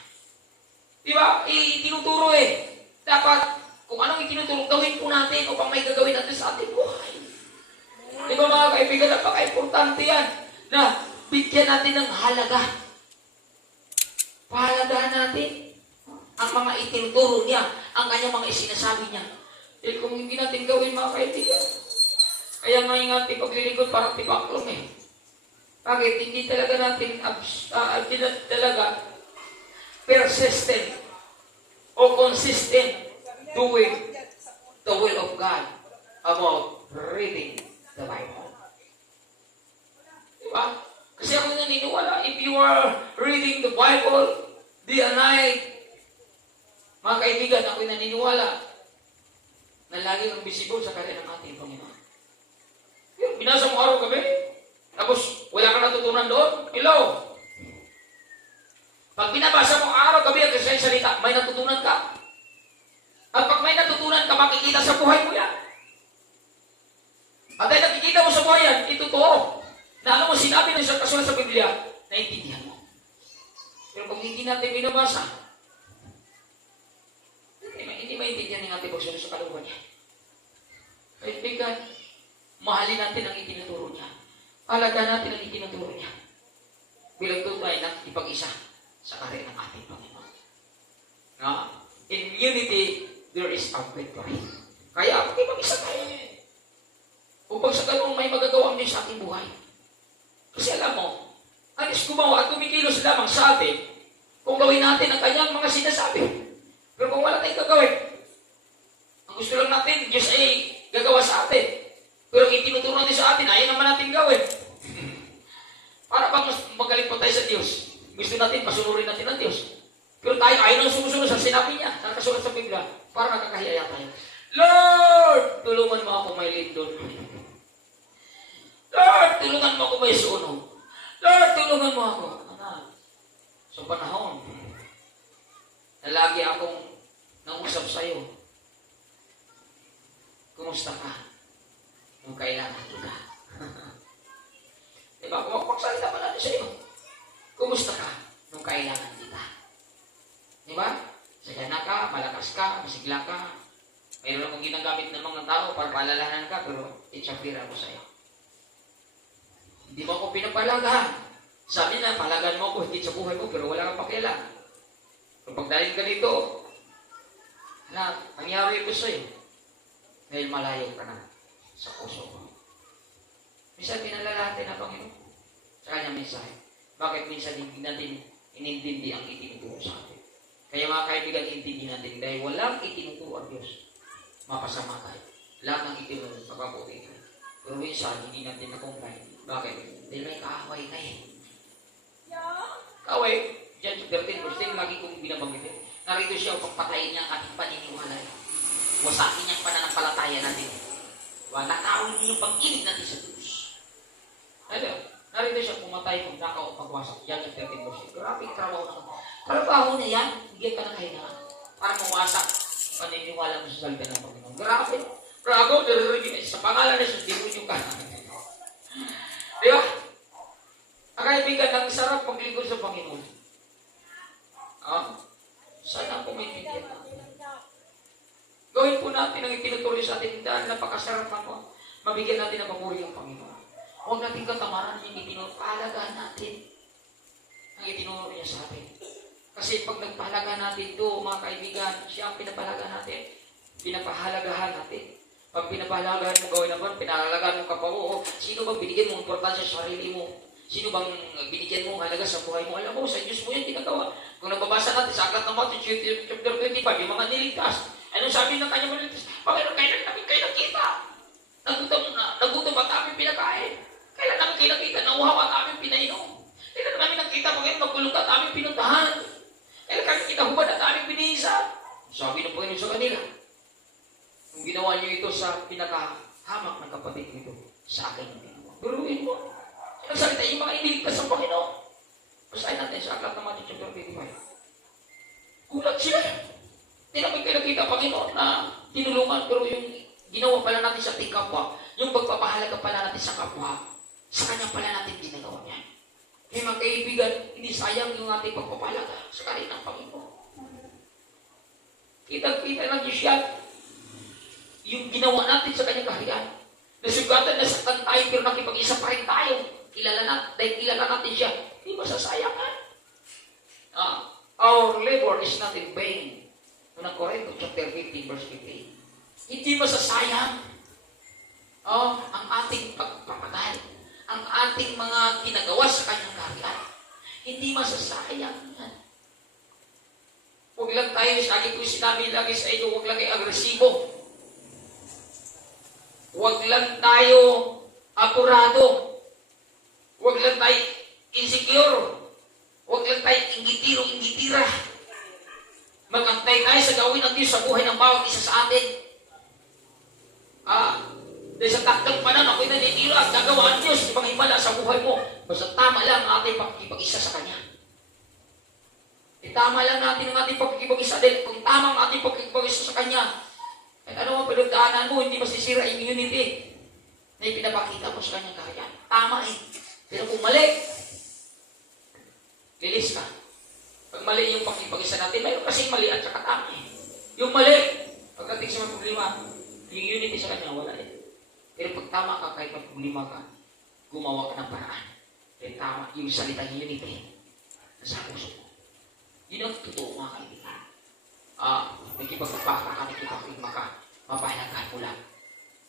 Di ba? Tinuturo Dapat, kung anong itinuturo, gawin po natin upang may gagawin natin sa ating buhay. Di ba mga kaibigan, napaka-importante yan na bigyan natin ng halaga. Pahalagahan natin ang mga itinuturo niya, ang kanyang mga isinasabi niya. Kung hindi natin gawin mga kaibigan, kaya nga yung ating paglilingkod parang tipaklong Bakit? Hindi talaga natin hindi na talaga persistent o consistent doing the will of God about reading the Bible. Diba? Kasi ako naniniwala, if you are reading the Bible day and night, mga kaibigan, ako naniniwala na lagi kang visible sa karya ng ating Panginoon. Yung binasa mo araw gabi, tapos wala kang natutunan doon, hello? Pag binabasa mo araw gabi ang Kristiyan salita, may natutunan ka. At pag may natutunan ka, makikita sa buhay mo yan. At dahil nakikita mo sa buhay yan, ito totoo. Na ano mo sinabi ng isang kasulat sa Biblia, naiintindihan mo. Pero kung hindi natin binabasa, hindi maintindihan ng ating pagsunod sa kalooban niya. Kaibigan, mahalin natin ang itinuturo niya. Palaga natin ang itinuturo niya. Bilang tunay na ipag-isa sa karya ng ating Panginoon. Na, in unity, there is a victory. Kaya, mag-isa tayo. Upang sa ganun, may magagawa din sa ating buhay. Kasi alam mo, ang Diyos gumawa at kumikilos lamang sa atin kung gawin natin ang kanyang mga sinasabi. Pero kung wala tayong gagawin, ang gusto lang natin, Diyos ay gagawa sa atin. Pero itinuturo natin sa atin, ayaw naman natin gawin. Para bang mas magaling pa tayo sa Diyos. Gusto natin, pasunurin natin ang Diyos. Pero tayo ayaw nang sumusunod sa sinabi niya, sa kasulat sa Biblia, para nakakahiyaya tayo. Lord, tulungan mo ako may lindol. Lord, tulungan mo ako may suno. Lord, tulungan mo ako. Anak, sa panahon na lagi akong nausap sa'yo, kumusta ka? Nung kailangan kita. Diba? Kung magsalita pa natin sa'yo, kumusta ka? Nung kailangan kita. Diba? Sayana ka, malakas ka, masigla ka. Mayroon akong ginagamit ng mga tao para paalalahanan ka, pero itsapira ko sa'yo. Hindi mo ako pinapalagahan. Sabi na, palagan mo ako higit sa buhay mo, pero wala kang pakialam. Kapag dahil ka dito, na, nangyari ko sa'yo, dahil malayo ka na sa puso mo. Minsan, pinalalahati na Panginoon sa kanyang mensahe. Bakit minsan hindi natin inintindi ang itinuturo sa atin? Kaya mga kaibigan, intindihin natin, dahil walang itinuturo ang Diyos, mapasama tayo. Lahat ng itinuturo, mapaputi tayo. Pero minsan, hindi natin na-comply. Bakit? Dahil may kaaway tayo. Kaaway, John 13, verse 10, lagi kong binabanggit. Narito siya upang patayin niya ang ating paniniwala. Wasakin niya ang pananampalataya natin. Nakawin niya yung pag-ibig natin sa Diyos. Ano? Narito siya pumatay kung nakaw pagwasak. John 13, verse 10. Grabe yung trabaho na. Trabaho na yan, bigyan ka ng kahinaan. Para mawasak paniniwala mo sa salita ng Panginoon. Grabe. Prago, sa pangalan na siya, demonyo ka. Di ba? Ang kaibigan, ang sarap maglingkod sa Panginoon. Sana po may tingin natin. Gawin po natin ang itinuturo sa atin dahil napakasarap na mabigyan natin ng papuri ang Panginoon. Huwag natin katamaran yung itinuturo. Pahalagaan natin ang itinuturo niya sa atin. Kasi pag nagpahalagaan natin ito, mga kaibigan, siya ang pinapahalagaan natin. Pinapahalagahan natin. Pag pinapahalagahan mo gawin naman, pinahalagahan mo kapao, sino bang binigyan mo importansya sa sarili mo? Sino bang binigyan mo halaga sa buhay mo? Alam mo, sa Diyos mo yan ginagawa. Kung nababasa natin sa Aklat ng Matthew, chapter 25, yung mga niligtas. Anong sabi ng kanyang niligtas? Panginoon, kailan namin kayo nakita? Nagutom at aming pinakain. Kailan namin kayo nakita? Nauhaw at aming pinainom. Kailan namin nakita, Panginoon, magulog at aming pinuntahan. Kailan kami kita hubad at aming binihisa? Sabi ng Panginoon sa kanila, kung ginawa niyo ito sa pinakahamak ng kapatid nito, sa akin ang ginawa. Guruin mo. Nagsalita yung mga iniligtas sa Panginoon. Basahin natin sa Aklat ng Matthew chapter 25. Gulat sila. Hindi namin kayo nakita, Panginoon, na tinulungan, pero yung ginawa pala natin sa ating kapwa, yung pagpapahalaga pala natin sa kapwa, sa kanya pala natin ginagawa niya. Kaya mga kaibigan, hindi sayang yung ating pagpapahalaga sa karya ng Panginoon. Kita ng Diyos yan. Yung ginawa natin sa kanyang kaharian. Nasugatan na sa tayo, pero nakipag-isa pa rin tayo. Dahil kilala natin siya. Hindi masasayangan. Our labor is not in vain. Unang Korinto, chapter 15, verse 15. Hindi masasayang ang ating pagpapagal. Ang ating mga ginagawa sa kanyang kaharian. Hindi masasayang yan. Huwag lang tayo, lagi ko sinabi lagi sa inyo, huwag lang kayo agresibo. Huwag lang tayo apurado. Huwag lang tayo insecure. Huwag lang tayo inggitiro-inggitira. Magantay tayo sa gawin ng Diyos sa buhay ng bawat isa sa atin. Dahil sa takdang panan, ako'y nanitira at gagawa ang Diyos ibang himala sa buhay mo. Basta tama lang ang ating pakikipag-isa sa Kanya. Tama lang natin ang ating pakikipag-isa. Dahil kung tama ang ating pakikipag-isa sa Kanya, at ano ang pinagdaanan mo, hindi masisira yung unity na ipinapakita mo sa Kanyang kaharian. Tama eh. Pero kung mali, lilis ka. Pag mali yung pakikipag-isa natin, mayroon kasing mali at saka tama eh. Yung mali, pagdating sa mga problema, yung unity sa Kanya, wala eh. Pero pag tama ka, kahit may problema ka, gumawa ka ng paraan. Kaya tama yung salitang unity sa puso mo. Yun ang totoo mga kaibigan. Nagkipagpapaka ka, nagkipagpigma ka, mapahalagaan mo lang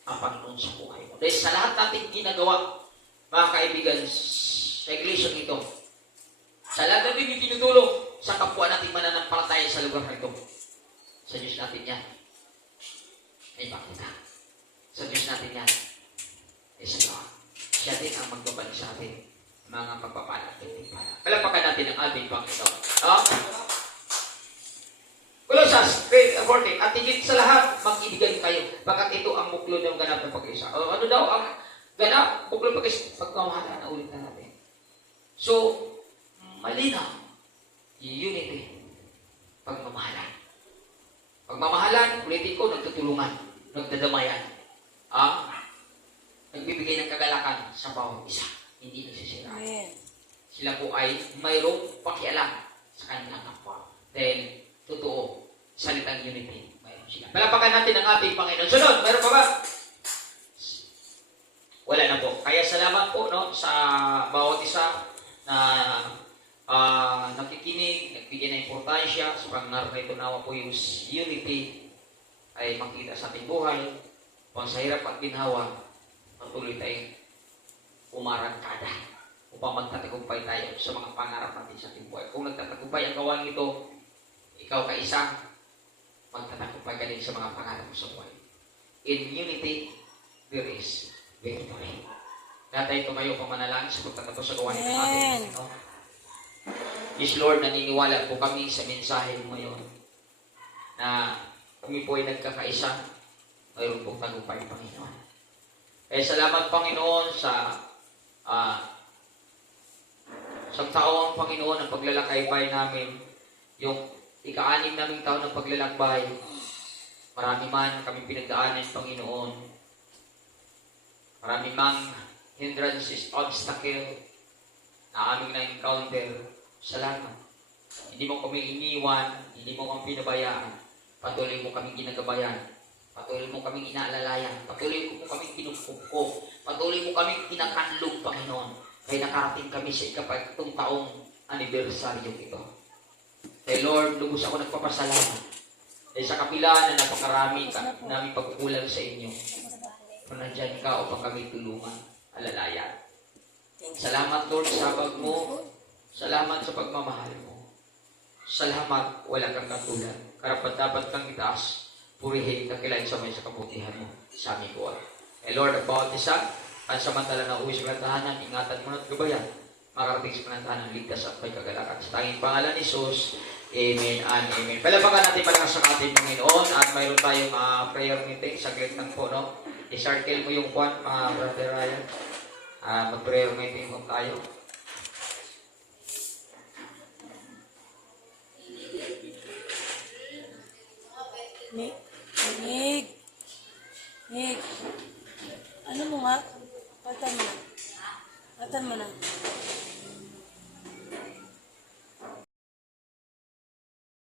ang Panginoon sa buhay mo. Dahil sa lahat natin ginagawa, mga kaibigan, sa iglesia ito, sa lahat natin yung tinutulong sa kapwa natin mananampalataya sa lugar na ito, sa Diyos natin yan, ay makita. Sa Diyos natin yan, ay sa Lord. Siya din ang magbabalik sa atin mga pagpapala at pagpapala. Palapakan natin ang ating Panginoon. Colossus 3:14, at higit sa lahat, mag-ibigan kayo, pagkat ito ang buklo ng ganap ng pag-isa. Ano daw ang ganap, buklo ng pag-isa? Pagmamahalan na ulit na natin. So, malinaw, unity, pagmamahalan. Pagmamahalan, politiko, nagtutulungan, nagdadamayan. Nagbibigay ng kagalakan sa bawat isa. Hindi nagsisira. Sila po ay mayroong pakialam sa kanilang kapwa. Dahil, totoo, salitang unity, mayroon sila. Palapakan natin ang ating Panginoon. Sunod, mayroon pa ba? Wala na po. Kaya salamat po no, sa bawat isa na nakikinig, nagbigay ng importansya sa pangar na ito nawa po yung unity ay makita sa ating buhay. Kung sa hirap at ginhawa, patuloy tayong umarangkada upang magtatagumpay tayo sa mga pangarap natin sa ating buhay. Kung nagtatagumpay ang gawain ito, ikaw kaisa, magtatagumpay ka din sa mga pangarap mo sa buhay. In unity, there is victory. Natay tumayo pang manalangin sa pagtatapos sa gawain ng ating Panginoon. Yes, Lord, naniniwala po kami sa mensahe mo ngayon na kami po ay nagkakaisa, mayroon pong tagumpay, Panginoon. Salamat, Panginoon, sa taong, Panginoon, ang paglalakbay namin, yung ika-anim naming taon ng paglalakbay. Marami man kami pinagdaanan, Panginoon. Marami mang hindrances, obstacle na aming na-encounter. Salamat. Hindi mo kami iniwan, hindi mo kami pinabayaan. Patuloy mo kami ginagabayan. Patuloy mo kaming inaalalayan. Patuloy mo kaming kinukupko. Patuloy mo kaming kinakanlong, Panginoon. Kaya nakarating kami sa ikapagtong taong anibersaryo ito. Kaya Lord, lubos ako nagpapasalamat. Dahil sa kapila na napakarami namin pagkukulang sa inyo. Kung nandyan ka upang kami tulungan, alalayan. Salamat, Lord, sa habag mo. Salamat sa pagmamahal mo. Salamat, wala kang katulad. Karapat-dapat kang itaas. Purihin, kakilain sa may sa kabutihan mo sa aming buhay. Lord, ang bawat isa, pansamantala na uwi sa kantahanan, ingatan mo at gabayan, makarating sa kantahanan, ligtas at may kagalakan. Sa tanging pangalan ni Jesus, Amen and Amen. Palapakan natin pala sa ating Panginoon at mayroon tayong prayer meeting. Saglit lang po, no? I-circle mo yung kwan, Brother Ryan. Mag-prayer meeting mo tayo. Nick. Ano mo nga? Katan mo na.